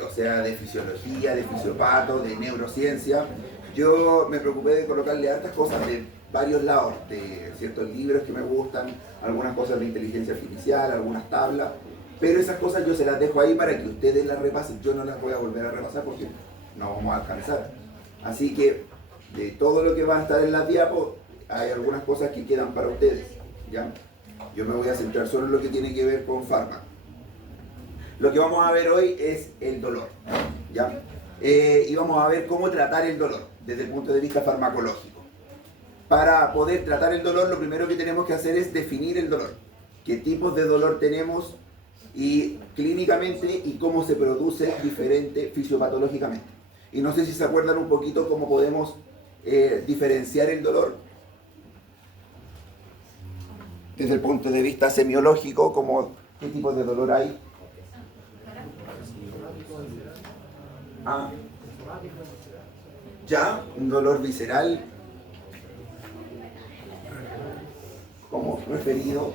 o sea, de fisiología, de fisiopato, de neurociencia. Yo me preocupé de colocarle hartas cosas de varios lados, de ciertos libros que me gustan, algunas cosas de inteligencia artificial, algunas tablas, pero esas cosas yo se las dejo ahí para que ustedes las repasen. Yo no las voy a volver a repasar porque no vamos a alcanzar. Así que de todo lo que va a estar en la diapo, hay algunas cosas que quedan para ustedes, ¿ya? Yo me voy a centrar solo en lo que tiene que ver con fármacos. Lo que vamos a ver hoy es el dolor, ¿ya? Y vamos a ver cómo tratar el dolor desde el punto de vista farmacológico. Para poder tratar el dolor, lo primero que tenemos que hacer es definir el dolor. ¿Qué tipos de dolor tenemos y clínicamente y cómo se produce diferente fisiopatológicamente? Y no sé si se acuerdan un poquito cómo podemos diferenciar el dolor desde el punto de vista semiológico, como qué tipos de dolor hay. Ya, un dolor visceral, como referido.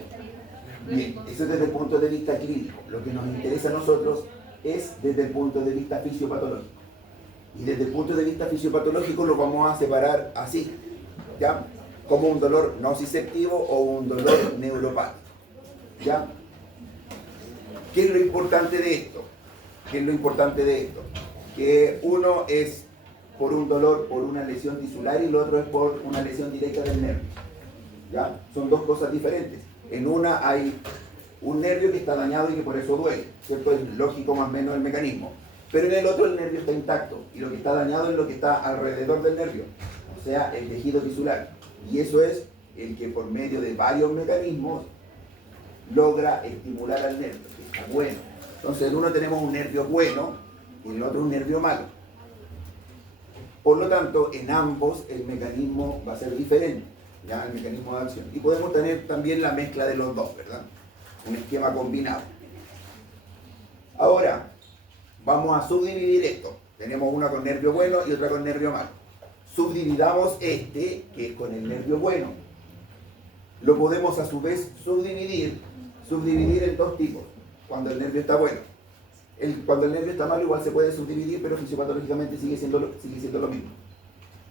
Bien, eso es desde el punto de vista clínico. Lo que nos interesa a nosotros es desde el punto de vista fisiopatológico. Y desde el punto de vista fisiopatológico lo vamos a separar así, ¿ya? Como un dolor nociceptivo o un dolor neuropático, ¿ya? ¿Qué es lo importante de esto? ¿Qué es lo importante de esto? Que uno es por un dolor, por una lesión tisular y el otro es por una lesión directa del nervio, ¿ya? Son dos cosas diferentes. En una hay un nervio que está dañado y que por eso duele, ¿cierto? Es lógico más o menos el mecanismo. Pero en el otro el nervio está intacto y lo que está dañado es lo que está alrededor del nervio, o sea, el tejido tisular. Y eso es el que por medio de varios mecanismos logra estimular al nervio, que está bueno. Entonces en uno tenemos un nervio bueno y en el otro un nervio malo. Por lo tanto, en ambos el mecanismo va a ser diferente, ¿ya? El mecanismo de acción. Y podemos tener también la mezcla de los dos, ¿verdad? Un esquema combinado. Ahora, vamos a subdividir esto. Tenemos una con nervio bueno y otra con nervio malo. Subdividamos este, que es con el nervio bueno. Lo podemos a su vez subdividir en dos tipos, cuando el nervio está bueno. Cuando el nervio está malo igual se puede subdividir, pero fisiopatológicamente sigue siendo lo mismo.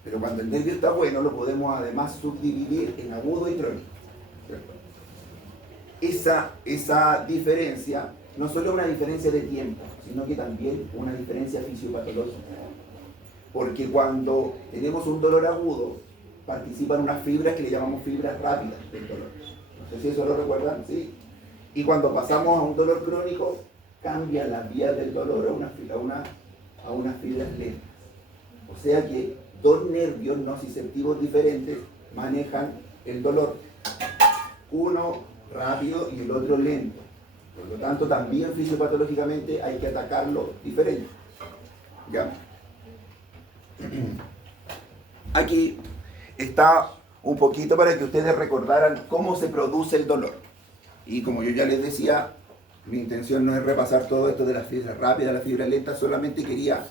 Pero cuando el nervio está bueno lo podemos además subdividir en agudo y crónico, ¿cierto? Esa diferencia no solo es una diferencia de tiempo, sino que también una diferencia fisiopatológica. Porque cuando tenemos un dolor agudo, participan unas fibras que le llamamos fibras rápidas del dolor. No sé si eso lo recuerdan, ¿sí? Y cuando pasamos a un dolor crónico, cambian las vías del dolor a unas fibras lentas. O sea que dos nervios nociceptivos diferentes manejan el dolor. Uno rápido y el otro lento. Por lo tanto, también fisiopatológicamente hay que atacarlo diferente. ¿Ya? Aquí está un poquito para que ustedes recordaran cómo se produce el dolor. Y como yo ya les decía, mi intención no es repasar todo esto de las fibras rápidas, las fibras lentas, solamente quería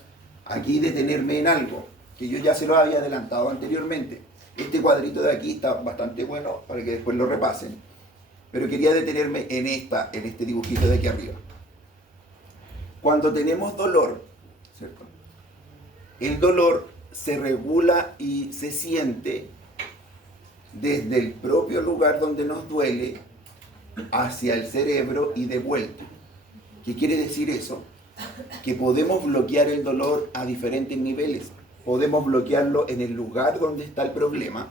aquí detenerme en algo, que yo ya se lo había adelantado anteriormente. Este cuadrito de aquí está bastante bueno para que después lo repasen, pero quería detenerme en este dibujito de aquí arriba. Cuando tenemos dolor, ¿cierto? El dolor se regula y se siente desde el propio lugar donde nos duele hacia el cerebro y de vuelta. ¿Qué quiere decir eso? Que podemos bloquear el dolor a diferentes niveles. Podemos bloquearlo en el lugar donde está el problema,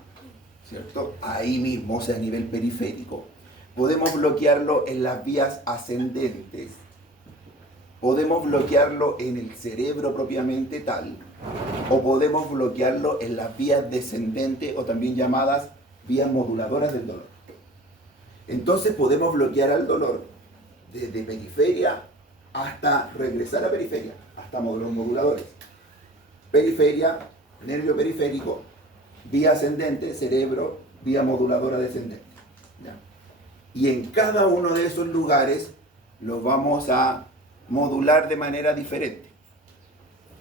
¿cierto? Ahí mismo, o sea, a nivel periférico. Podemos bloquearlo en las vías ascendentes. Podemos bloquearlo en el cerebro propiamente tal. O podemos bloquearlo en las vías descendentes o también llamadas vías moduladoras del dolor. Entonces podemos bloquear al dolor desde periferia hasta regresar a periferia, hasta los moduladores. Periferia, nervio periférico, vía ascendente, cerebro, vía moduladora descendente. ¿Ya? Y en cada uno de esos lugares los vamos a modular de manera diferente.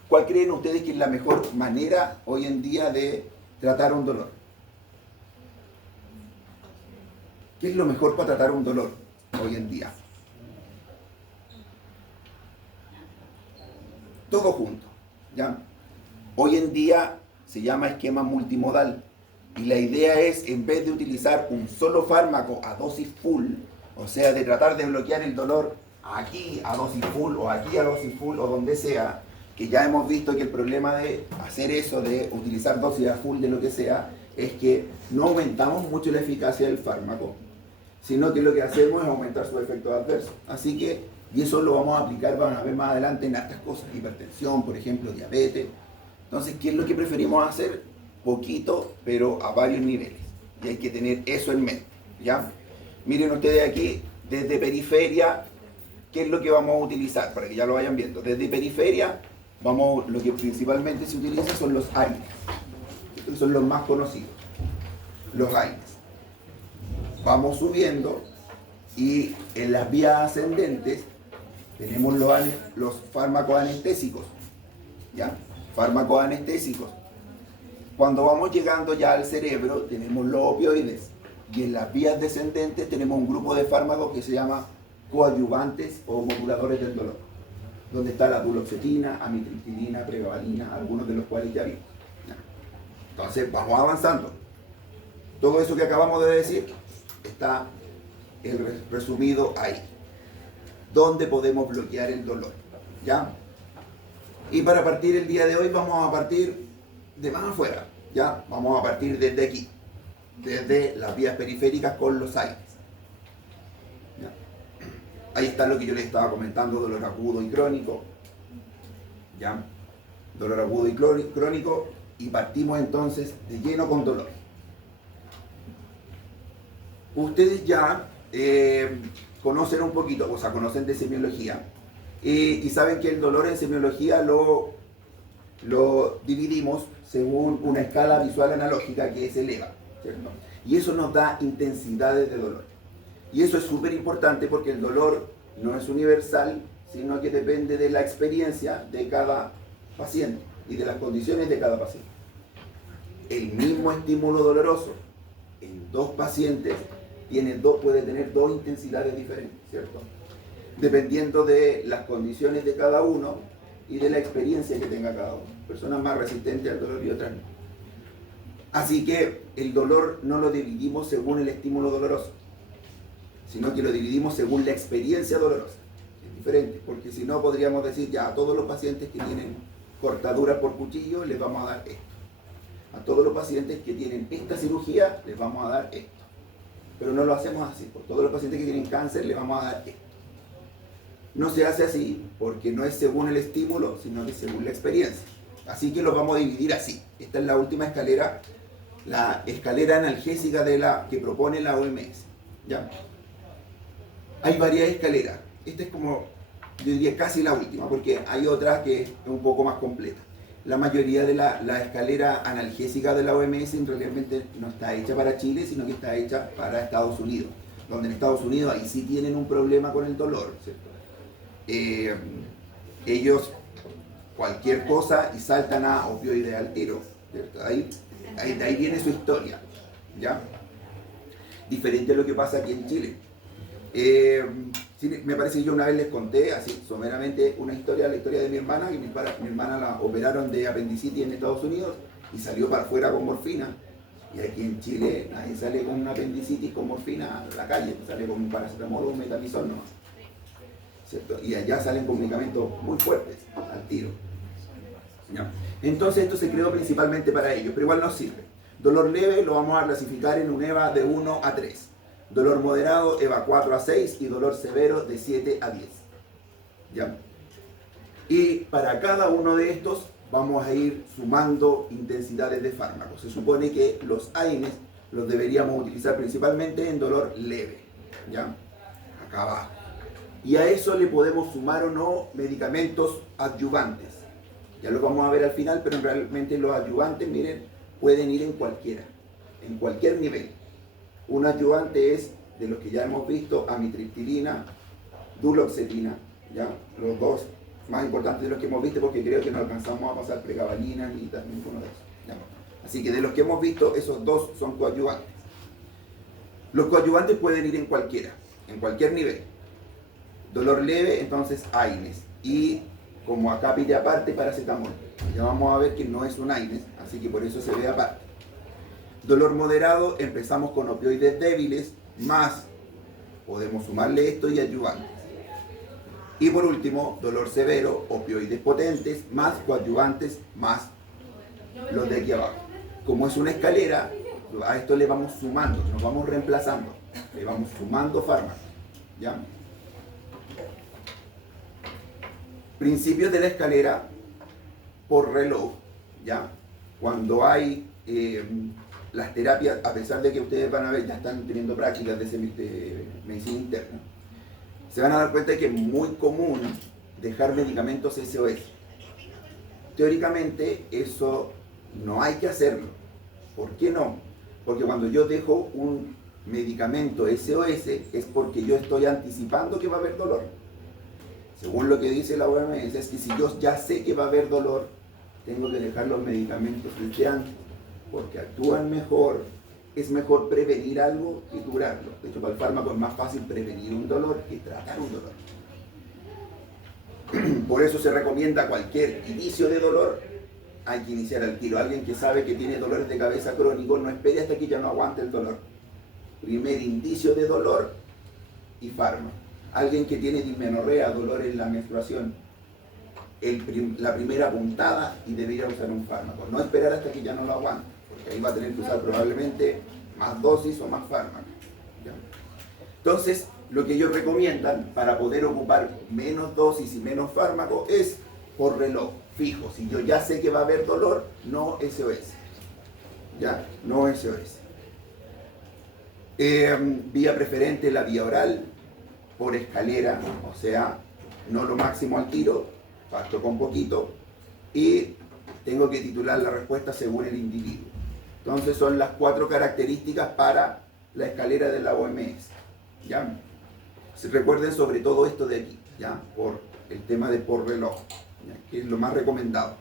¿Cuál creen ustedes que es la mejor manera hoy en día de tratar un dolor? ¿Qué es lo mejor para tratar un dolor hoy en día? todo junto, ¿ya? Hoy en día se llama esquema multimodal y la idea es, en vez de utilizar un solo fármaco a dosis full, o sea, de tratar de bloquear el dolor aquí a dosis full o aquí a dosis full o donde sea, que ya hemos visto que el problema de hacer eso, de utilizar dosis a full de lo que sea, es que no aumentamos mucho la eficacia del fármaco, sino que lo que hacemos es aumentar sus efectos adversos. Así que, y eso lo vamos a aplicar, van a ver más adelante en estas cosas, hipertensión, por ejemplo, diabetes. Entonces, ¿qué es lo que preferimos hacer? Poquito, pero a varios niveles. Y hay que tener eso en mente, ¿ya? Miren ustedes aquí, desde periferia, ¿qué es lo que vamos a utilizar? Para que ya lo vayan viendo. Desde periferia, lo que principalmente se utiliza son los AINES. Estos son los más conocidos, los AINES. Vamos subiendo y en las vías ascendentes tenemos los fármacos anestésicos, ¿ya? Fármacos anestésicos. Cuando vamos llegando ya al cerebro tenemos los opioides y en las vías descendentes tenemos un grupo de fármacos que se llama coadyuvantes o moduladores del dolor, donde está la duloxetina, amitriptilina, pregabalina, algunos de los cuales ya vimos. Entonces vamos avanzando. Todo eso que acabamos de decir está resumido ahí, donde podemos bloquear el dolor, ¿ya? Y para partir el día de hoy vamos a partir de más afuera, ¿ya? Vamos a partir desde aquí, desde las vías periféricas con los AINES. ¿Ya? Ahí está lo que yo les estaba comentando, dolor agudo y crónico, ¿ya? Dolor agudo y crónico, y partimos entonces de lleno con dolor. Ustedes ya conocen un poquito, o sea, conocen de semiología, y saben que el dolor en semiología lo dividimos según una escala visual analógica que es el EVA, ¿cierto? Y eso nos da intensidades de dolor. Y eso es súper importante porque el dolor no es universal, sino que depende de la experiencia de cada paciente y de las condiciones de cada paciente. El mismo estímulo doloroso en dos pacientes puede tener dos intensidades diferentes, ¿cierto? Dependiendo de las condiciones de cada uno y de la experiencia que tenga cada uno. Personas más resistentes al dolor y otras no. Así que el dolor no lo dividimos según el estímulo doloroso, sino que lo dividimos según la experiencia dolorosa. Es diferente, porque si no podríamos decir ya a todos los pacientes que tienen cortaduras por cuchillo les vamos a dar esto. A todos los pacientes que tienen esta cirugía les vamos a dar esto. Pero no lo hacemos así. Por todos los pacientes que tienen cáncer les vamos a dar esto. No se hace así porque no es según el estímulo, sino que según la experiencia. Así que los vamos a dividir así. Esta es la última escalera, la escalera analgésica que propone la OMS. ¿Ya? Hay varias escaleras. Esta es como, yo diría casi la última, porque hay otra que es un poco más completa. La mayoría de la escalera analgésica de la OMS realmente no está hecha para Chile, sino que está hecha para Estados Unidos, donde en Estados Unidos ahí sí tienen un problema con el dolor, ¿cierto? Ellos cualquier cosa y saltan a opioides al tiro, ¿cierto? De ahí viene su historia, ¿ya? Diferente a lo que pasa aquí en Chile. Sí, me parece que yo una vez les conté así someramente la historia de mi hermana, que mi hermana la operaron de apendicitis en Estados Unidos y salió para afuera con morfina, y aquí en Chile nadie sale con una apendicitis con morfina a la calle, sale con un paracetamol o un metamizol nomás, ¿cierto? Y allá salen con medicamentos muy fuertes al tiro, ¿ya? Entonces esto se creó principalmente para ellos, pero igual nos sirve. Dolor leve lo vamos a clasificar en un EVA de 1 a 3. Dolor moderado, EVA 4 a 6 y dolor severo de 7 a 10. ¿Ya? Y para cada uno de estos vamos a ir sumando intensidades de fármacos. Se supone que los AINES los deberíamos utilizar principalmente en dolor leve. ¿Ya? Acá abajo. Y a eso le podemos sumar o no medicamentos adyuvantes. Ya lo vamos a ver al final, pero realmente los adyuvantes, miren, pueden ir en cualquier nivel. Un adyuvante es, de los que ya hemos visto, amitriptilina, duloxetina, ¿ya? Los dos más importantes de los que hemos visto, porque creo que no alcanzamos a pasar pregabalina ni ninguno de esos, ¿ya? Así que de los que hemos visto, esos dos son coadyuvantes. Los coadyuvantes pueden ir en cualquier nivel. Dolor leve, entonces AINES. Y como acá pide aparte paracetamol. Ya vamos a ver que no es un AINES, así que por eso se ve aparte. Dolor moderado, empezamos con opioides débiles, más podemos sumarle esto y adyuvantes. Y por último, dolor severo, opioides potentes, más coadyuvantes, más los de aquí abajo. Como es una escalera, a esto le vamos sumando, nos vamos reemplazando, le vamos sumando fármacos. ¿Ya? Principios de la escalera por reloj. ¿Ya? Cuando hay las terapias, a pesar de que ustedes van a ver, ya están teniendo prácticas de medicina interna, se van a dar cuenta de que es muy común dejar medicamentos SOS. Teóricamente eso no hay que hacerlo. ¿Por qué no? Porque cuando yo dejo un medicamento SOS es porque yo estoy anticipando que va a haber dolor. Según lo que dice la OMS, es que si yo ya sé que va a haber dolor, tengo que dejar los medicamentos desde antes, porque actúan mejor. Es mejor prevenir algo que curarlo. De hecho, para el fármaco es más fácil prevenir un dolor que tratar un dolor. Por eso se recomienda cualquier inicio de dolor, hay que iniciar al tiro. Alguien que sabe que tiene dolores de cabeza crónicos, no espere hasta que ya no aguante el dolor. Primer indicio de dolor y fármaco. Alguien que tiene dismenorrea, dolor en la menstruación, la primera puntada y debería usar un fármaco. No esperar hasta que ya no lo aguante, porque ahí va a tener que usar probablemente más dosis o más fármacos. ¿Ya? Entonces, lo que ellos recomiendan para poder ocupar menos dosis y menos fármaco es por reloj fijo. Si yo ya sé que va a haber dolor, no SOS. ¿Ya? No SOS. Vía preferente la vía oral, por escalera, o sea, no lo máximo al tiro, parto con poquito, y tengo que titular la respuesta según el individuo. Entonces son las 4 características para la escalera de la OMS. ¿Ya? Recuerden sobre todo esto de aquí, ¿ya? Por el tema de por reloj, ¿ya? Que es lo más recomendado.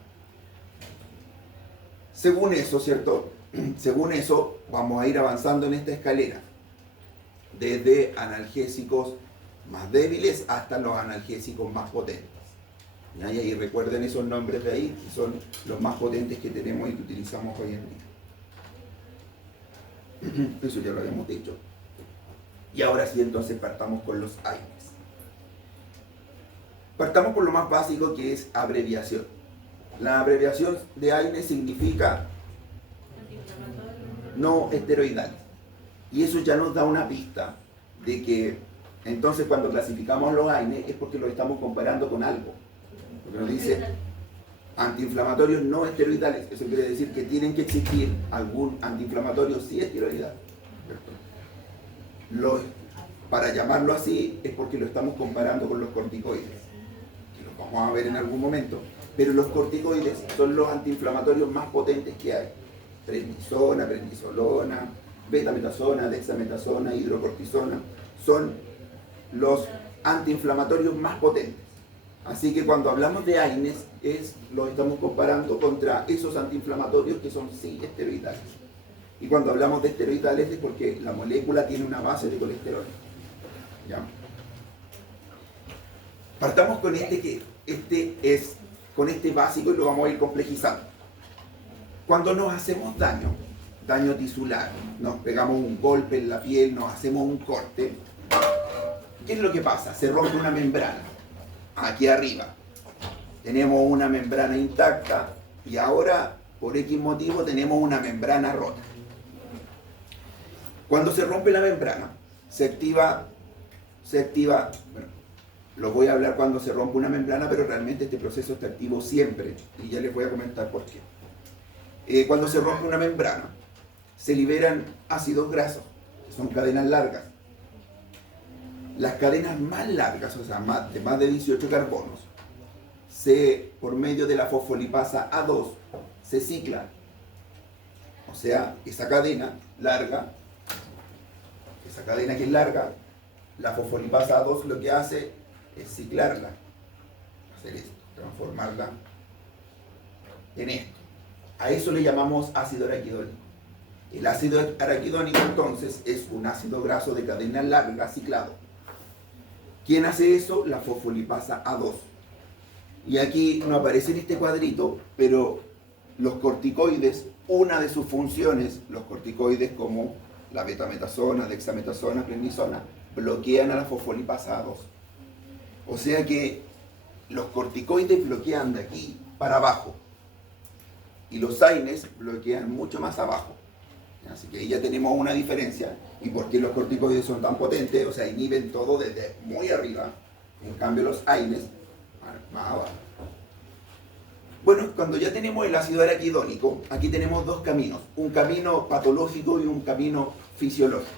Según eso, ¿cierto? Según eso, vamos a ir avanzando en esta escalera, desde analgésicos más débiles hasta los analgésicos más potentes. ¿Ya? Y ahí recuerden esos nombres de ahí, que son los más potentes que tenemos y que utilizamos hoy en día. Eso ya lo habíamos dicho. Y ahora sí, entonces partamos con los AINES. Partamos por lo más básico, que es abreviación. La abreviación de AINES significa no esteroidal. Y eso ya nos da una pista de que entonces cuando clasificamos los AINES es porque los estamos comparando con algo. Porque nos dice antiinflamatorios no esteroidales. Eso quiere decir que tienen que existir algún antiinflamatorio sí esteroidal. Para llamarlo así es porque lo estamos comparando con los corticoides, que los vamos a ver en algún momento, pero los corticoides son los antiinflamatorios más potentes que hay. Prednisona, prednisolona, betametasona, dexametasona, hidrocortisona, son los antiinflamatorios más potentes. Así que cuando hablamos de AINES, los estamos comparando contra esos antiinflamatorios que son sí esteroidales. Y cuando hablamos de esteroidales es porque la molécula tiene una base de colesterol. ¿Ya? Partamos con con este básico y lo vamos a ir complejizando. Cuando nos hacemos daño tisular, nos pegamos un golpe en la piel, nos hacemos un corte, ¿qué es lo que pasa? Se rompe una membrana. Aquí arriba tenemos una membrana intacta y ahora, por X motivo, tenemos una membrana rota. Cuando se rompe la membrana, se activa, bueno, lo voy a hablar cuando se rompe una membrana, pero realmente este proceso está activo siempre, y ya les voy a comentar por qué. Cuando se rompe una membrana, se liberan ácidos grasos, que son cadenas largas. Las cadenas más largas, o sea, más de 18 carbonos, por medio de la fosfolipasa A2, se ciclan. O sea, esa cadena larga, esa cadena que es larga, la fosfolipasa A2 lo que hace es ciclarla, hacer esto, transformarla en esto. A eso le llamamos ácido araquidónico. El ácido araquidónico entonces es un ácido graso de cadena larga ciclado. ¿Quién hace eso? La fosfolipasa A2. Y aquí no aparece en este cuadrito, pero los corticoides, una de sus funciones, los corticoides como la betametasona, dexametasona, prednisona, bloquean a la fosfolipasa A2. O sea que los corticoides bloquean de aquí para abajo y los AINES bloquean mucho más abajo. Así que ahí ya tenemos una diferencia. ¿Y por qué los corticoides son tan potentes? O sea, inhiben todo desde muy arriba. En cambio los AINES más abajo. Bueno, cuando ya tenemos el ácido araquidónico, aquí tenemos dos caminos. Un camino patológico y un camino fisiológico.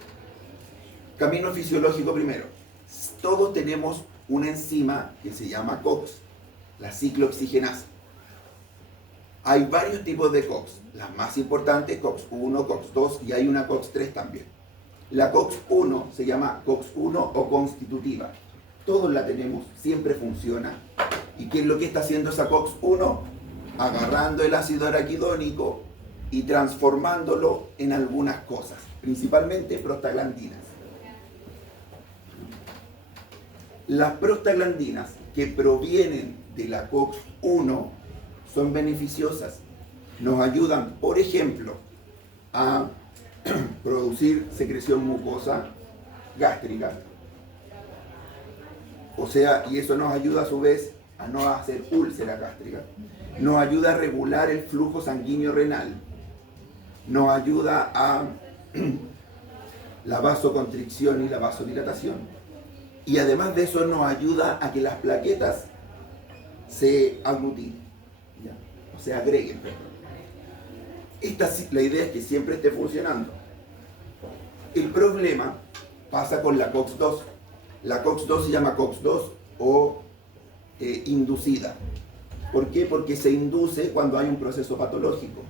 Camino fisiológico primero. Todos tenemos una enzima que se llama COX, la ciclooxigenasa. Hay varios tipos de COX. Las más importantes, COX-1, COX-2 y hay una COX-3 también. La COX-1 se llama COX-1 o constitutiva. Todos la tenemos, siempre funciona. ¿Y qué es lo que está haciendo esa COX-1? Agarrando el ácido araquidónico y transformándolo en algunas cosas, principalmente prostaglandinas. Las prostaglandinas que provienen de la COX-1 son beneficiosas. Nos ayudan, por ejemplo, a producir secreción mucosa gástrica. O sea, y eso nos ayuda a su vez a no hacer úlcera gástrica. Nos ayuda a regular el flujo sanguíneo renal. Nos ayuda a la vasoconstricción y la vasodilatación. Y además de eso nos ayuda a que las plaquetas se aglutinen, ¿ya? O se agreguen. La idea es que siempre esté funcionando. El problema pasa con la COX-2. La COX-2 se llama COX-2 o inducida. ¿Por qué? Porque se induce cuando hay un proceso patológico.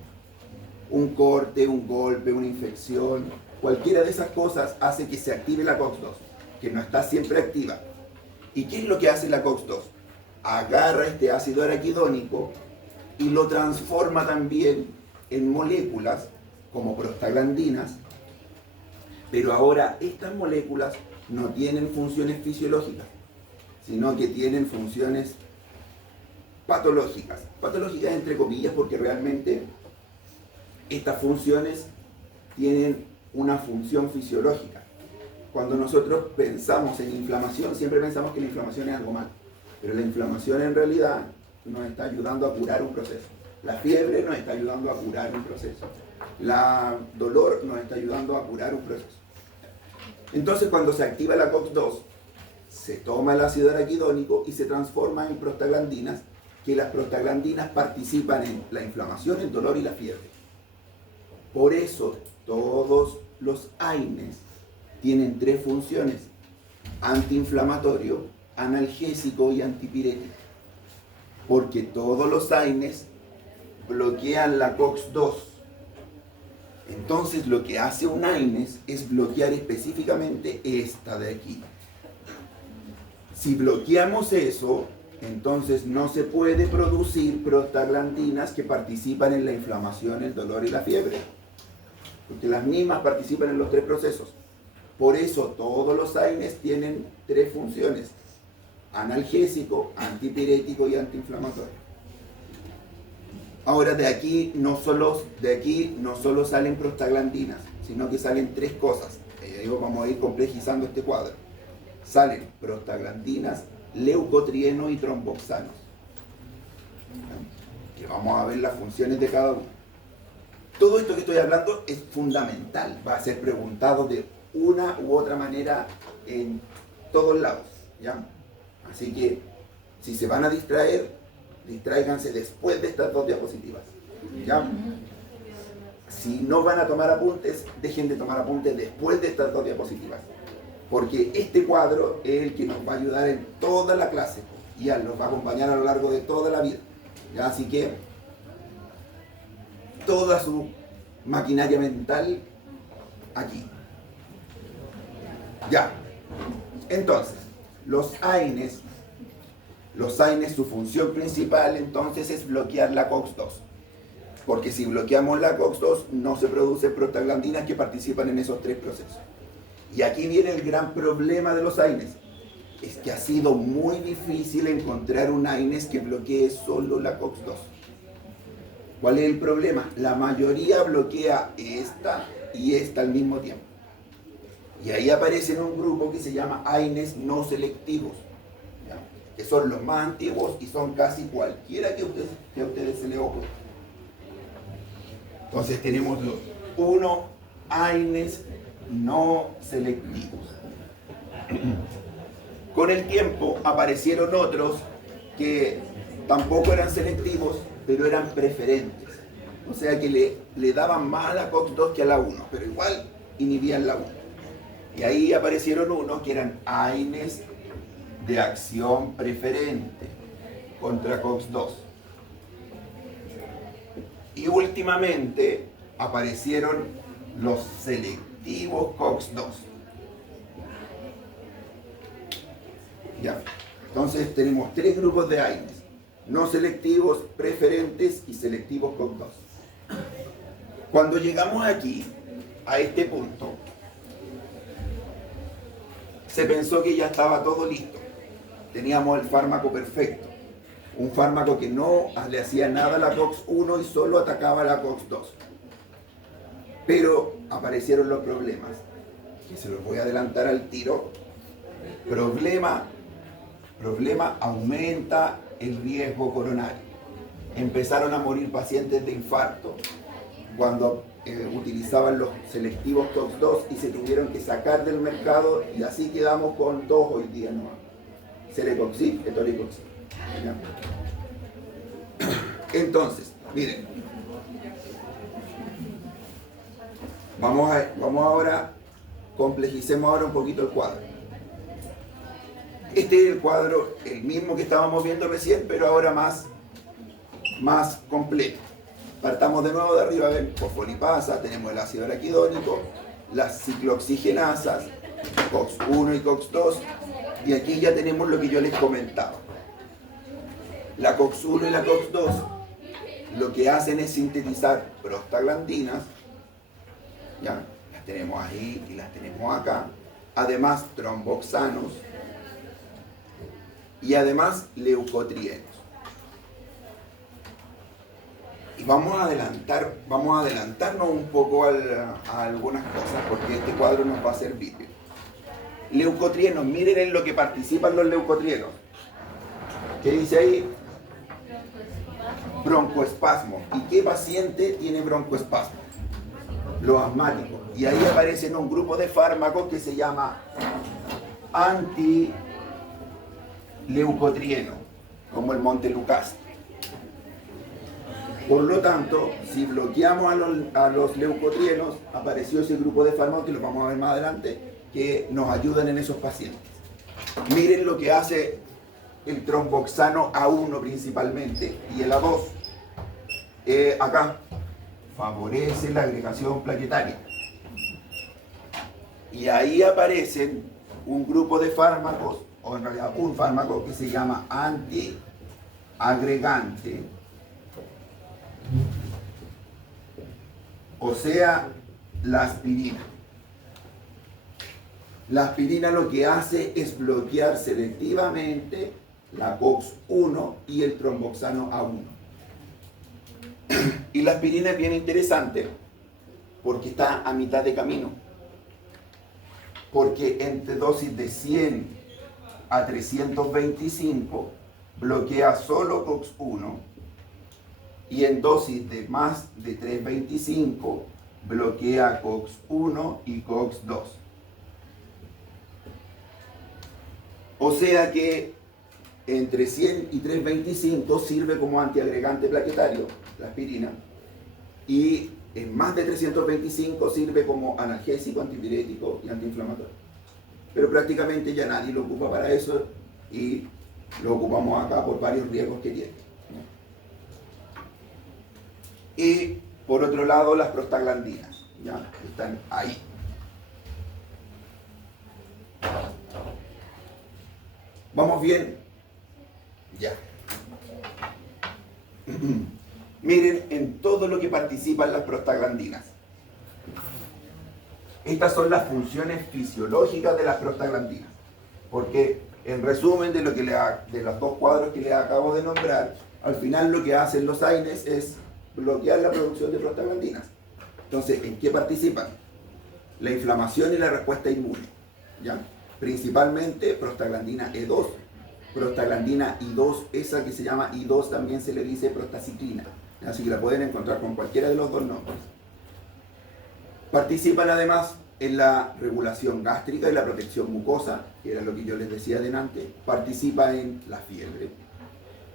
Un corte, un golpe, una infección, cualquiera de esas cosas hace que se active la COX-2, que no está siempre activa. ¿Y qué es lo que hace la COX-2? Agarra este ácido araquidónico y lo transforma también en moléculas como prostaglandinas, pero ahora estas moléculas no tienen funciones fisiológicas, sino que tienen funciones patológicas. Patológicas entre comillas porque realmente estas funciones tienen una función fisiológica. Cuando nosotros pensamos en inflamación, siempre pensamos que la inflamación es algo malo, pero la inflamación en realidad nos está ayudando a curar un proceso. La fiebre nos está ayudando a curar un proceso. La dolor nos está ayudando a curar un proceso. Entonces, cuando se activa la COX-2, se toma el ácido araquidónico y se transforma en prostaglandinas, que las prostaglandinas participan en la inflamación, el dolor y la fiebre. Por eso, todos los AINES tienen tres funciones: antiinflamatorio, analgésico y antipirético. Porque todos los AINES bloquean la COX-2. Entonces lo que hace un AINES es bloquear específicamente esta de aquí. Si bloqueamos eso, entonces no se puede producir prostaglandinas que participan en la inflamación, el dolor y la fiebre. Porque las mismas participan en los tres procesos. Por eso todos los AINES tienen tres funciones: analgésico, antipirético y antiinflamatorio. Ahora de aquí no solo salen prostaglandinas, sino que salen tres cosas. Vamos a ir complejizando este cuadro. Salen prostaglandinas, leucotrieno y tromboxanos. Que vamos a ver las funciones de cada uno. Todo esto que estoy hablando es fundamental. Va a ser preguntado de una u otra manera en todos lados, ¿ya? Así que si se van a distraer, distráiganse después de estas dos diapositivas, ¿ya? Si no van a tomar apuntes, dejen de tomar apuntes después de estas dos diapositivas, porque este cuadro es el que nos va a ayudar en toda la clase y nos va a acompañar a lo largo de toda la vida, ¿ya? Así que toda su maquinaria mental aquí. Ya. Entonces, los AINES, su función principal entonces es bloquear la COX-2. Porque si bloqueamos la COX-2, no se producen prostaglandinas que participan en esos tres procesos. Y aquí viene el gran problema de los AINES. es que ha sido muy difícil encontrar un AINES que bloquee solo la COX-2. ¿Cuál es el problema? La mayoría bloquea esta y esta al mismo tiempo. Y ahí aparece un grupo que se llama AINES no selectivos, ¿ya? Que son los más antiguos y son casi cualquiera que a ustedes se les ocurra. Entonces tenemos los 1 AINES no selectivos. Con el tiempo aparecieron otros que tampoco eran selectivos, pero eran preferentes. O sea que le daban más a la COX-2 que a la 1, pero igual inhibían la 1. Y ahí aparecieron unos que eran AINES de acción preferente contra COX-2. Y últimamente aparecieron los selectivos COX-2. Ya. Entonces tenemos 3 grupos de AINES: no selectivos, preferentes y selectivos COX-2. Cuando llegamos aquí, a este punto, se pensó que ya estaba todo listo. Teníamos el fármaco perfecto. Un fármaco que no le hacía nada a la COX-1 y solo atacaba a la COX-2. Pero aparecieron los problemas, que se los voy a adelantar al tiro. Problema, aumenta el riesgo coronario. Empezaron a morir pacientes de infarto cuando utilizaban los selectivos COX-2 y se tuvieron que sacar del mercado, y así quedamos con 2 hoy día, ¿no? Celecoxib, etoricoxib. Entonces, miren, vamos ahora, complejicemos ahora un poquito el cuadro. Este es el cuadro, el mismo que estábamos viendo recién, pero ahora más completo. Partamos de nuevo de arriba, ven, fosfolipasa, tenemos el ácido araquidónico, las ciclooxigenasas, COX-1 y COX-2, y aquí ya tenemos lo que yo les comentaba. La COX-1 y la COX-2 lo que hacen es sintetizar prostaglandinas, ya, las tenemos ahí y las tenemos acá, además tromboxanos y además leucotrienos. Y vamos a adelantarnos un poco a algunas cosas, porque este cuadro nos va a servir. Leucotrienos, miren en lo que participan los leucotrienos. ¿Qué dice ahí? Broncoespasmo. ¿Y qué paciente tiene broncoespasmo? Los asmáticos. Y ahí aparecen un grupo de fármacos que se llama antileucotrieno, como el montelukast. Por lo tanto, si bloqueamos a los leucotrienos, apareció ese grupo de fármacos, que los vamos a ver más adelante, que nos ayudan en esos pacientes. Miren lo que hace el tromboxano A1 principalmente y el A2. Acá favorece la agregación plaquetaria. Y ahí aparecen un grupo de fármacos, o en realidad un fármaco que se llama antiagregante, o sea, la aspirina. La aspirina lo que hace es bloquear selectivamente la COX-1 y el tromboxano A1. Y la aspirina es bien interesante porque está a mitad de camino. Porque entre dosis de 100 a 325 bloquea solo COX-1, y en dosis de más de 325 bloquea COX-1 y COX-2. O sea que entre 100 y 325 sirve como antiagregante plaquetario, la aspirina, y en más de 325 sirve como analgésico, antipirético y antiinflamatorio. Pero prácticamente ya nadie lo ocupa para eso, y lo ocupamos acá por varios riesgos que tiene. Y por otro lado, las prostaglandinas, ya están ahí. ¿Vamos bien? Ya. Miren en todo lo que participan las prostaglandinas. Estas son las funciones fisiológicas de las prostaglandinas, porque En resumen de de los dos cuadros que les acabo de nombrar, al final lo que hacen los AINES es bloquear la producción de prostaglandinas. Entonces, ¿en qué participan? La inflamación y la respuesta inmune, ¿ya? Principalmente prostaglandina E2, prostaglandina I2, esa que se llama I2 también se le dice prostaciclina, así que la pueden encontrar con cualquiera de los dos nombres. Participan además en la regulación gástrica y la protección mucosa, que era lo que yo les decía delante. Participa en la fiebre,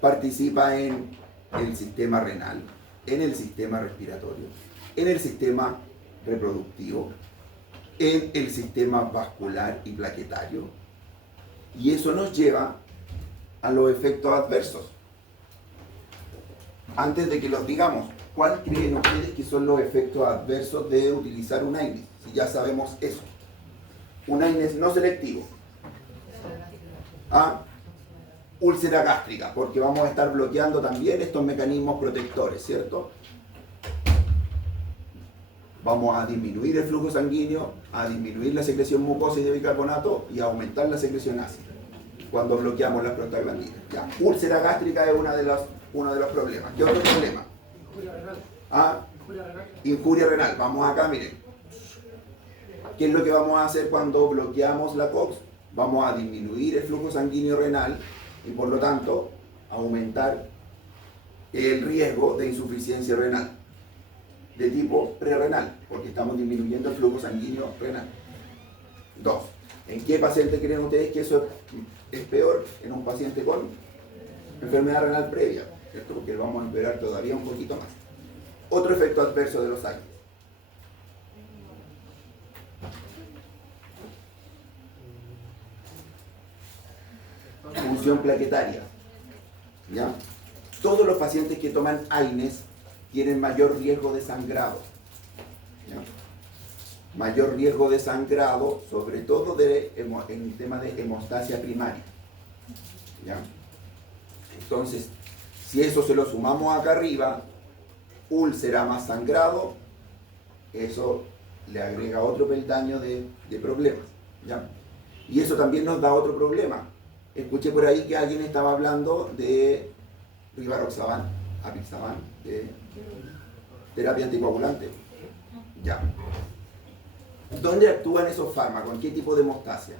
participa en el sistema renal, en el sistema respiratorio, en el sistema reproductivo, en el sistema vascular y plaquetario. Y eso nos lleva a los efectos adversos. Antes de que los digamos, ¿cuál creen ustedes que son los efectos adversos de utilizar un AINES? Si ya sabemos eso. Un AINES no selectivo. Úlcera gástrica, porque vamos a estar bloqueando también estos mecanismos protectores, ¿cierto? Vamos a disminuir el flujo sanguíneo, a disminuir la secreción mucosa y de bicarbonato y a aumentar la secreción ácida cuando bloqueamos las prostaglandinas. Ya, úlcera gástrica es uno de los problemas. ¿Qué otro problema? Injuria renal. Vamos acá, miren. ¿Qué es lo que vamos a hacer cuando bloqueamos la COX? Vamos a disminuir el flujo sanguíneo renal y por lo tanto aumentar el riesgo de insuficiencia renal de tipo prerrenal, porque estamos disminuyendo el flujo sanguíneo renal. 2. ¿En qué paciente creen ustedes que eso es peor? En un paciente con enfermedad renal previa, ¿cierto? Porque vamos a empeorar todavía un poquito más. Otro efecto adverso de los AINES. Función plaquetaria. ¿Ya? Todos los pacientes que toman AINES tienen mayor riesgo de sangrado. ¿Ya? Mayor riesgo de sangrado, sobre todo en el tema de hemostasia primaria. ¿Ya? Entonces, si eso se lo sumamos acá arriba, úlcera más sangrado, eso le agrega otro peldaño de problemas. ¿Ya? Y eso también nos da otro problema. Escuché por ahí que alguien estaba hablando de rivaroxaban, apixaban, de terapia anticoagulante. Ya. ¿Dónde actúan esos fármacos? ¿En qué tipo de hemostasia?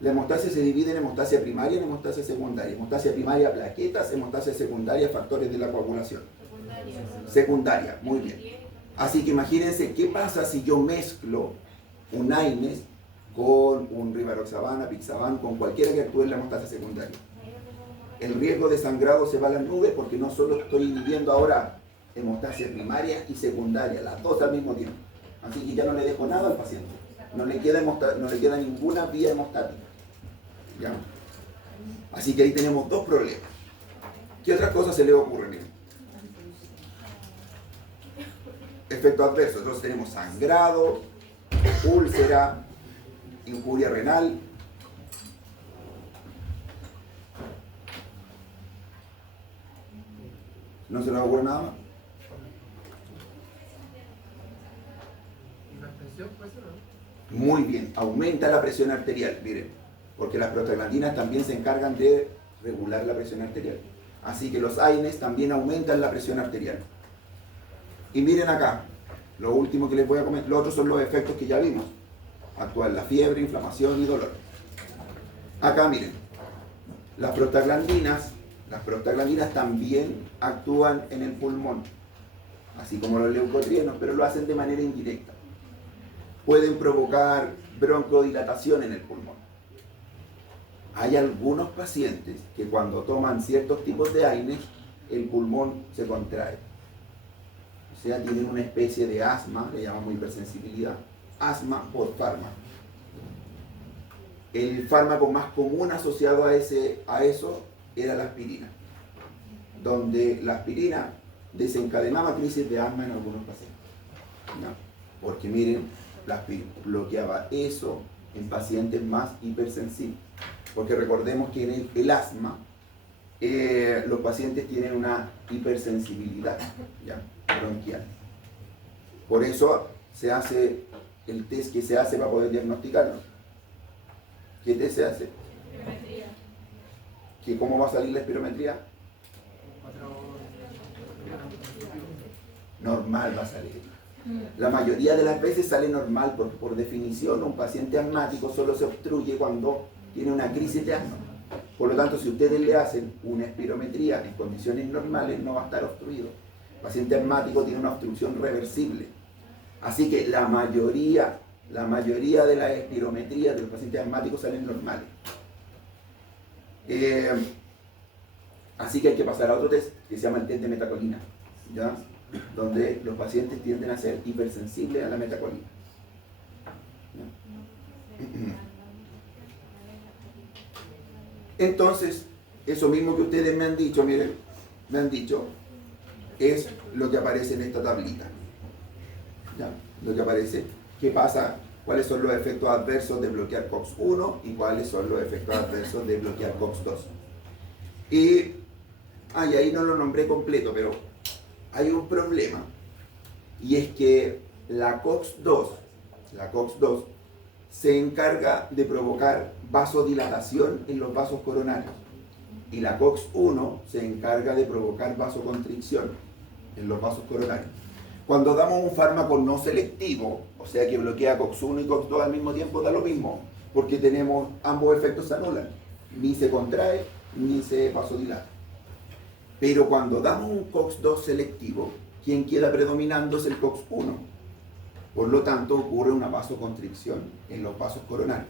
La hemostasia se divide en hemostasia primaria y en hemostasia secundaria. Hemostasia primaria, plaquetas; hemostasia secundaria, factores de la coagulación. Secundaria, muy bien. Así que imagínense qué pasa si yo mezclo un AINES con un rivaroxaban, apixaban, con cualquiera que actúe en la hemostasia secundaria. El riesgo de sangrado se va a las nubes porque no solo estoy inhibiendo ahora hemostasia primaria y secundaria, las dos al mismo tiempo. Así que ya no le dejo nada al paciente. No le queda ninguna vía hemostática. ¿Ya? Así que ahí tenemos dos problemas. ¿Qué otras cosas se le ocurren? Miren. Efecto adverso. Entonces tenemos sangrado, úlcera, injuria renal. ¿No se les ocurre nada más? Muy bien, aumenta la presión arterial, miren, porque las prostaglandinas también se encargan de regular la presión arterial. Así que los AINES también aumentan la presión arterial. Y miren acá, lo último que les voy a comentar, los otros son los efectos que ya vimos. Actúan la fiebre, inflamación y dolor. Acá miren, las prostaglandinas también actúan en el pulmón, así como los leucotrienos, pero lo hacen de manera indirecta. Pueden provocar broncodilatación en el pulmón. Hay algunos pacientes que cuando toman ciertos tipos de AINES, el pulmón se contrae. O sea, tienen una especie de asma, le llamamos hipersensibilidad. Asma por fármaco. El fármaco más común asociado a eso era la aspirina, donde la aspirina desencadenaba crisis de asma en algunos pacientes. ¿No? Porque miren, la aspirina bloqueaba eso en pacientes más hipersensibles. Porque recordemos que en el asma los pacientes tienen una hipersensibilidad, ¿ya?, bronquial. Por eso se hace el test que se hace para poder diagnosticarlo. ¿Qué test se hace? ¿Que cómo va a salir la espirometría? Normal va a salir. La mayoría de las veces sale normal porque por definición un paciente asmático solo se obstruye cuando tiene una crisis de asma. Por lo tanto, si ustedes le hacen una espirometría en condiciones normales, no va a estar obstruido. El paciente asmático tiene una obstrucción reversible. Así que la mayoría de las espirometrías de los pacientes asmáticos salen normales. Así que hay que pasar a otro test que se llama el test de metacolina, ¿ya? Donde los pacientes tienden a ser hipersensibles a la metacolina. Entonces, eso mismo que ustedes me han dicho, miren, me han dicho, es lo que aparece en esta tablita. ¿Ya? Lo que aparece, qué pasa, cuáles son los efectos adversos de bloquear COX-1 y cuáles son los efectos adversos de bloquear COX-2. Y ahí no lo nombré completo, pero hay un problema, y es que la COX-2 se encarga de provocar vasodilatación en los vasos coronarios, y la COX-1 se encarga de provocar vasoconstricción en los vasos coronarios. Cuando damos un fármaco no selectivo, o sea que bloquea COX-1 y COX-2 al mismo tiempo, da lo mismo, porque tenemos ambos efectos se anulan, ni se contrae ni se vasodilata. Pero cuando damos un COX-2 selectivo, quien queda predominando es el COX-1. Por lo tanto, ocurre una vasoconstricción en los vasos coronarios.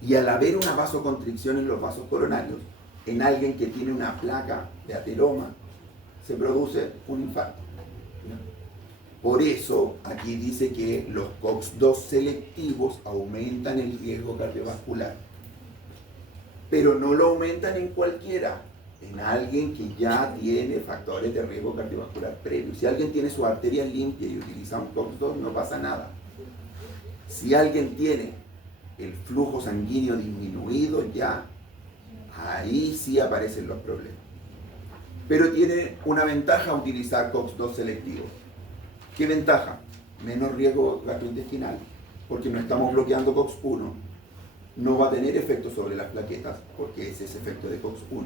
Y al haber una vasoconstricción en los vasos coronarios, en alguien que tiene una placa de ateroma, se produce un infarto. Por eso, aquí dice que los COX-2 selectivos aumentan el riesgo cardiovascular. Pero no lo aumentan en cualquiera, en alguien que ya tiene factores de riesgo cardiovascular previos. Si alguien tiene sus arterias limpias y utiliza un COX-2, no pasa nada. Si alguien tiene el flujo sanguíneo disminuido, ya ahí sí aparecen los problemas. Pero tiene una ventaja utilizar COX-2 selectivo. ¿Qué ventaja? Menos riesgo gastrointestinal, porque no estamos bloqueando COX-1. No va a tener efecto sobre las plaquetas, porque ese es efecto de COX-1.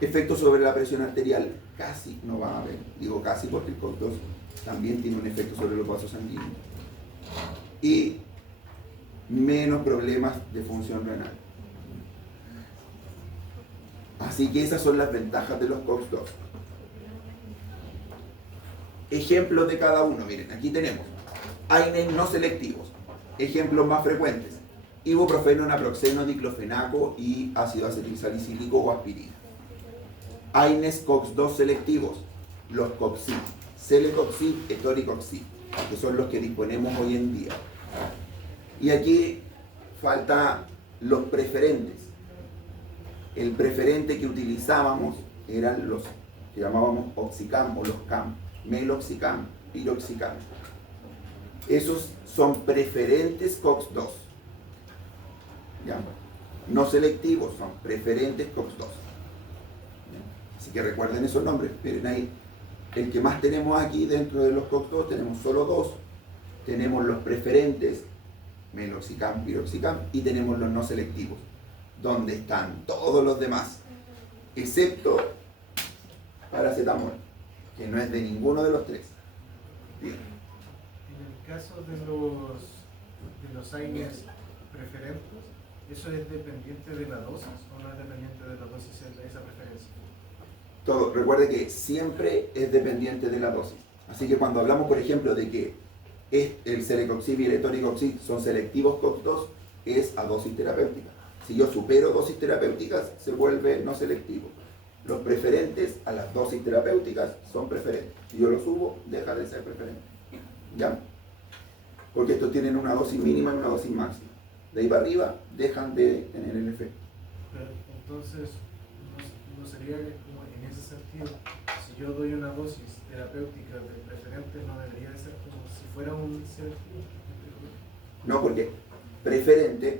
Efecto sobre la presión arterial, casi no va a haber. Digo casi porque el COX-2 también tiene un efecto sobre los vasos sanguíneos. Y menos problemas de función renal. Así que esas son las ventajas de los COX-2. Ejemplos de cada uno. Miren, aquí tenemos AINES no selectivos. Ejemplos más frecuentes: ibuprofeno, naproxeno, diclofenaco y ácido acetilsalicílico o aspirina. AINES COX-2 selectivos, los COXIB, celecoxib, etoricoxib, que son los que disponemos hoy en día. Y aquí falta los preferentes. El preferente que utilizábamos eran los que llamábamos oxicam o los CAM, meloxicam, piroxicam. Esos son preferentes COX-2. ¿Ya? No selectivos, son preferentes COX-2. Así que recuerden esos nombres. Miren ahí, el que más tenemos aquí dentro de los COX-2, tenemos solo dos. Tenemos los preferentes, meloxicam, piroxicam, y tenemos los no selectivos, donde están todos los demás, excepto paracetamol, que no es de ninguno de los tres. Bien. En el caso de los AINES preferentes, ¿eso es dependiente de la dosis o no es dependiente de la dosis de esa preferencia? Todo, recuerde que siempre es dependiente de la dosis. Así que cuando hablamos, por ejemplo, de que el celecoxib y el etoricoxib son selectivos COX-2, es a dosis terapéutica. Si yo supero dosis terapéuticas, se vuelve no selectivo. Los preferentes a las dosis terapéuticas son preferentes. Si yo lo subo, deja de ser preferente. ¿Ya? Porque estos tienen una dosis mínima y una dosis máxima. De ahí para arriba, dejan de tener el efecto. Pero entonces, ¿no sería como en ese sentido, si yo doy una dosis terapéutica de preferente, no debería de ser como si fuera un selectivo? No, porque preferente,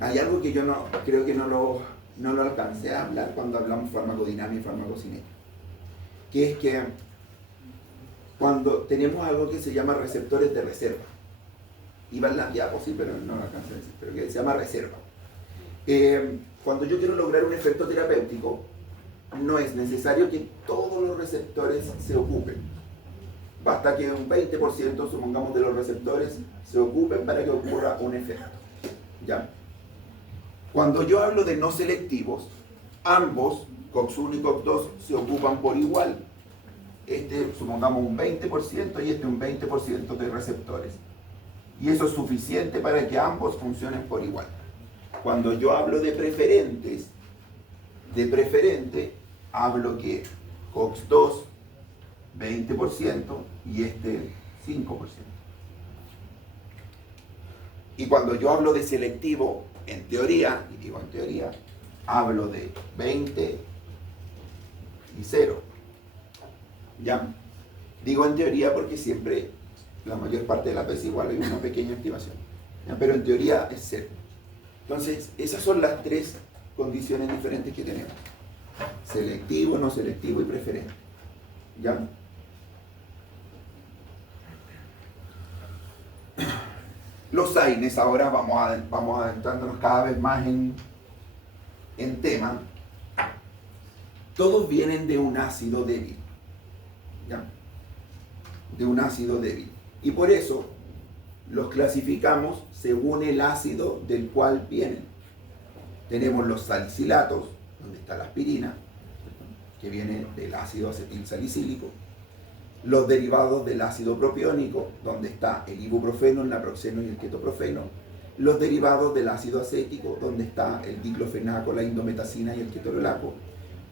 hay algo que yo no creo que no lo alcancé a hablar cuando hablamos farmacodinámica y farmacocinética, que es que cuando tenemos algo que se llama receptores de reserva, iba en las diapos, sí, pero no lo alcancé a decir, pero que se llama reserva. Cuando yo quiero lograr un efecto terapéutico, no es necesario que todos los receptores se ocupen. Basta que un 20%, supongamos, de los receptores se ocupen para que ocurra un efecto. ¿Ya? Cuando yo hablo de no selectivos, ambos, COX-1 y COX-2, se ocupan por igual. Este, supongamos, un 20% y este un 20% de receptores. Y eso es suficiente para que ambos funcionen por igual. Cuando yo hablo de preferentes, de preferente, hablo que COX-2, 20% y este 5%. Y cuando yo hablo de selectivo, en teoría, y digo en teoría, hablo de 20 y 0. ¿Ya? Digo en teoría porque siempre, la mayor parte de las veces igual hay una pequeña activación. ¿Ya? Pero en teoría es 0. Entonces, esas son las tres condiciones diferentes que tenemos. Selectivo, no selectivo y preferente. ¿Ya? Los AINES, ahora vamos adentrándonos cada vez más en tema. Todos vienen de un ácido débil. ¿Ya? De un ácido débil. Y por eso los clasificamos según el ácido del cual vienen. Tenemos los salicilatos, donde está la aspirina, que viene del ácido acetil salicílico. Los derivados del ácido propiónico, donde está el ibuprofeno, el naproxeno y el ketoprofeno. Los derivados del ácido acético, donde está el diclofenaco, la indometacina y el ketorolaco.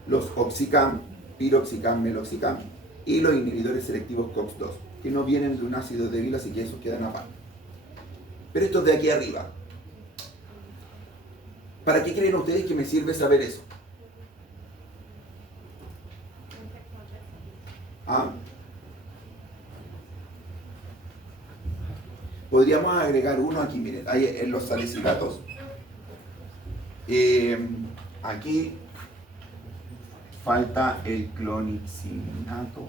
Los oxicam, piroxicam, meloxicam. Y los inhibidores selectivos COX-2, que no vienen de un ácido débil, así que esos quedan aparte. Pero estos de aquí arriba, ¿para qué creen ustedes que me sirve saber eso? ¿Ah? Podríamos agregar uno aquí, miren, ahí en los salicilatos. Aquí falta el clonixinato.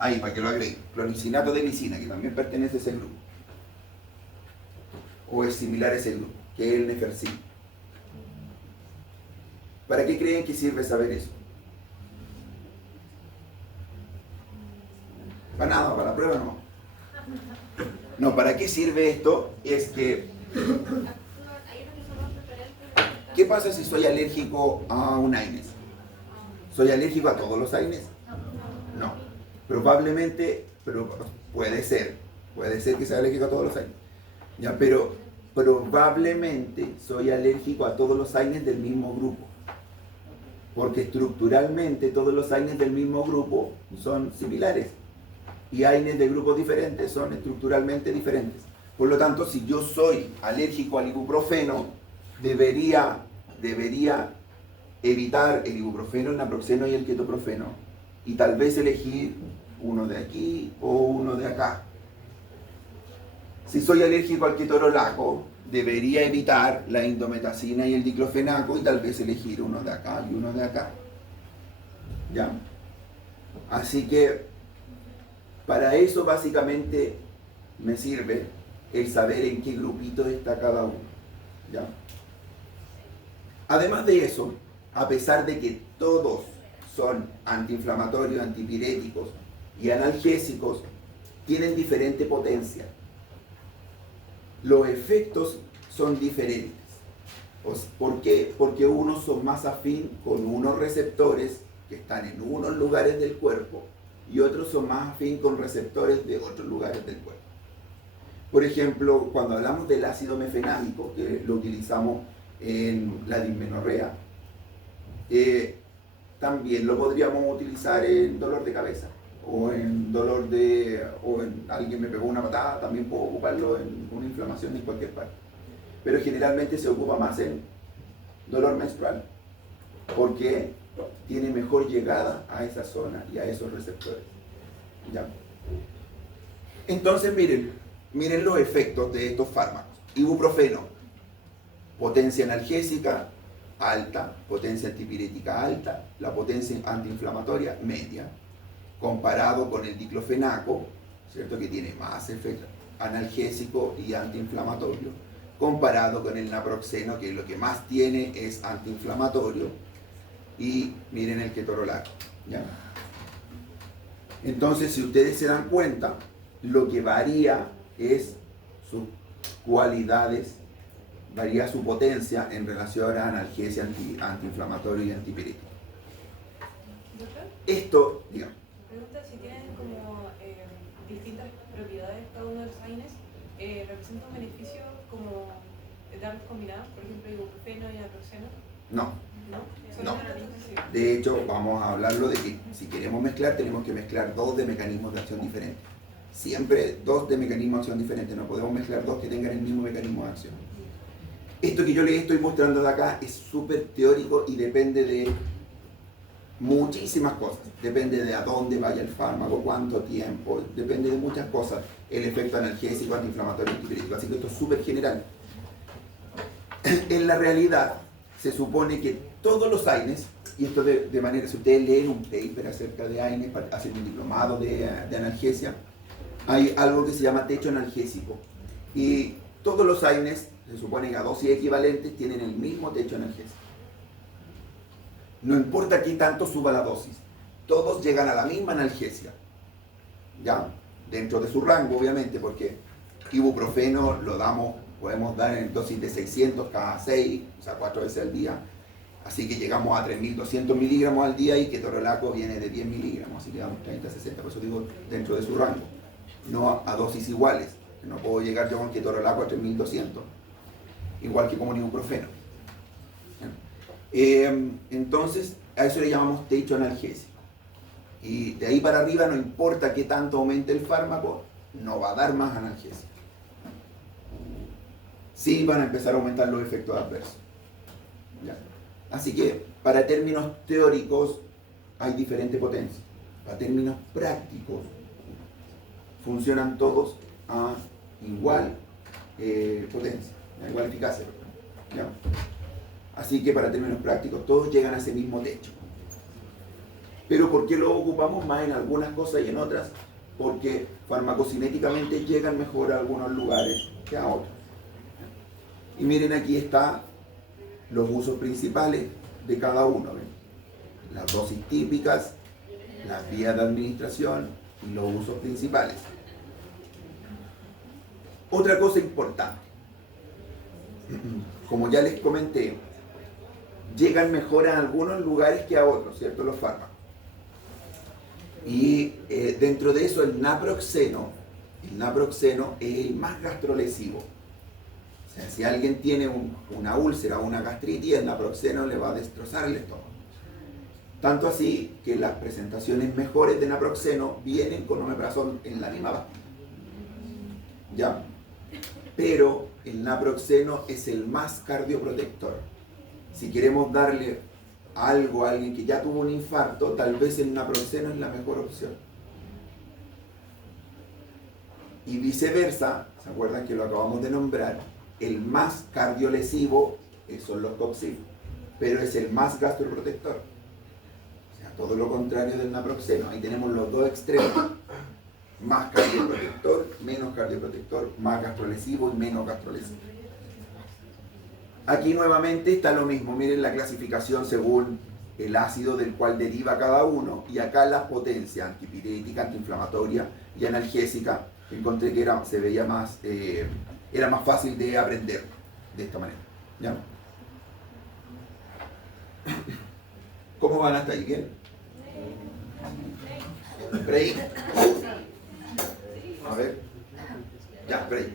Ahí, para que lo agregue. Clonixinato de glicina, que también pertenece a ese grupo. O es similar a ese grupo, que es el nefercin. ¿Para qué creen que sirve saber eso? Para nada, para la prueba no. No, ¿para qué sirve esto? Es que... ¿Qué pasa si soy alérgico a un AINES? ¿Soy alérgico a todos los AINES? No. Probablemente, pero puede ser que sea alérgico a todos los AINES. Ya, pero probablemente soy alérgico a todos los AINES del mismo grupo. Porque estructuralmente todos los AINES del mismo grupo son similares. Y AINES de grupos diferentes son estructuralmente diferentes. Por lo tanto, si yo soy alérgico al ibuprofeno, debería evitar el ibuprofeno, el naproxeno y el ketoprofeno. Y tal vez elegir uno de aquí o uno de acá. Si soy alérgico al ketorolaco, debería evitar la indometacina y el diclofenaco y tal vez elegir uno de acá y uno de acá. ¿Ya? Así que para eso básicamente me sirve el saber en qué grupito está cada uno. ¿Ya? Además de eso, a pesar de que todos son antiinflamatorios, antipiréticos y analgésicos, tienen diferente potencia. Los efectos son diferentes. ¿Por qué? Porque unos son más afín con unos receptores que están en unos lugares del cuerpo y otros son más afín con receptores de otros lugares del cuerpo. Por ejemplo, cuando hablamos del ácido mefenámico, que lo utilizamos en la dismenorrea, también lo podríamos utilizar en dolor de cabeza o en alguien me pegó una patada, también puedo ocuparlo en una inflamación en cualquier parte. Pero generalmente se ocupa más en dolor menstrual porque tiene mejor llegada a esa zona y a esos receptores. ¿Ya? Entonces miren los efectos de estos fármacos. Ibuprofeno, potencia analgésica alta, potencia antipirética alta, la potencia antiinflamatoria media. comparado con el diclofenaco, ¿cierto? Que tiene más efecto analgésico y antiinflamatorio, comparado con el naproxeno, que lo que más tiene es antiinflamatorio, y miren el ketorolaco, ¿ya? Entonces, si ustedes se dan cuenta, lo que varía es sus cualidades, varía su potencia en relación a analgesia, antiinflamatorio y antipirético. ¿Doctor? Esto, digamos, Pregunta si tienen como distintas propiedades cada uno de los AINES, ¿representa un beneficio como darlos combinados? Por ejemplo, ibuprofeno y naproxeno. no. ¿No? No. Solamente la discusión. De hecho, vamos a hablarlo de que si queremos mezclar, tenemos que mezclar dos de mecanismos de acción diferentes. Siempre dos de mecanismos de acción diferentes, no podemos mezclar dos que tengan el mismo mecanismo de acción. Esto que yo les estoy mostrando de acá es súper teórico y depende de muchísimas cosas. Depende de a dónde vaya el fármaco, cuánto tiempo, depende de muchas cosas. El efecto analgésico, antiinflamatorio, antipirético. Así que esto es súper general. En la realidad, se supone que todos los AINES, y esto de manera, si ustedes leen un paper acerca de AINES, hacen un diplomado de analgesia, hay algo que se llama techo analgésico. Y todos los AINES, se supone que a dosis equivalentes, tienen el mismo techo analgésico. No importa qué tanto suba la dosis, todos llegan a la misma analgesia, ¿ya? Dentro de su rango, obviamente, porque ibuprofeno lo damos, podemos dar en dosis de 600 cada 6, o sea, 4 veces al día. Así que llegamos a 3.200 miligramos al día y ketorolaco viene de 10 miligramos, así que damos 30, 60, por eso digo dentro de su rango. No a dosis iguales, no puedo llegar yo con ketorolaco a 3.200, igual que con ibuprofeno. Entonces, a eso le llamamos techo analgésico. Y de ahí para arriba, no importa qué tanto aumente el fármaco, no va a dar más analgesia. Sí van a empezar a aumentar los efectos adversos. ¿Ya? Así que, para términos teóricos, hay diferente potencia. Para términos prácticos, funcionan todos a igual potencia, a igual eficacia. ¿Ya? Así que, para términos prácticos, todos llegan a ese mismo techo. Pero ¿por qué lo ocupamos más en algunas cosas y en otras? Porque farmacocinéticamente llegan mejor a algunos lugares que a otros. Y miren, aquí están los usos principales de cada uno. ¿Ven? Las dosis típicas, las vías de administración y los usos principales. Otra cosa importante, como ya les comenté, llegan mejor a algunos lugares que a otros, ¿cierto? Los fármacos. Y dentro de eso el naproxeno es el más gastrolesivo. O sea, si alguien tiene una úlcera o una gastritis, el naproxeno le va a destrozar el estómago. Tanto así que las presentaciones mejores de naproxeno vienen con omeprazol en la misma pastilla. ¿Ya? Pero el naproxeno es el más cardioprotector. Si queremos darle algo a alguien que ya tuvo un infarto, tal vez el naproxeno es la mejor opción. Y viceversa, ¿se acuerdan que lo acabamos de nombrar? El más cardiolesivo son los COX-IF, pero es el más gastroprotector. O sea, todo lo contrario del naproxeno. Ahí tenemos los dos extremos. Más cardioprotector, menos cardioprotector, más gastrolesivo y menos gastrolesivo. Aquí nuevamente está lo mismo, miren la clasificación según el ácido del cual deriva cada uno, y acá la potencia antipirética, antiinflamatoria y analgésica. Encontré que se veía más, era más fácil de aprender de esta manera. ¿Ya? ¿Cómo van hasta ahí? ¿Bien? Break. A ver. Ya, break.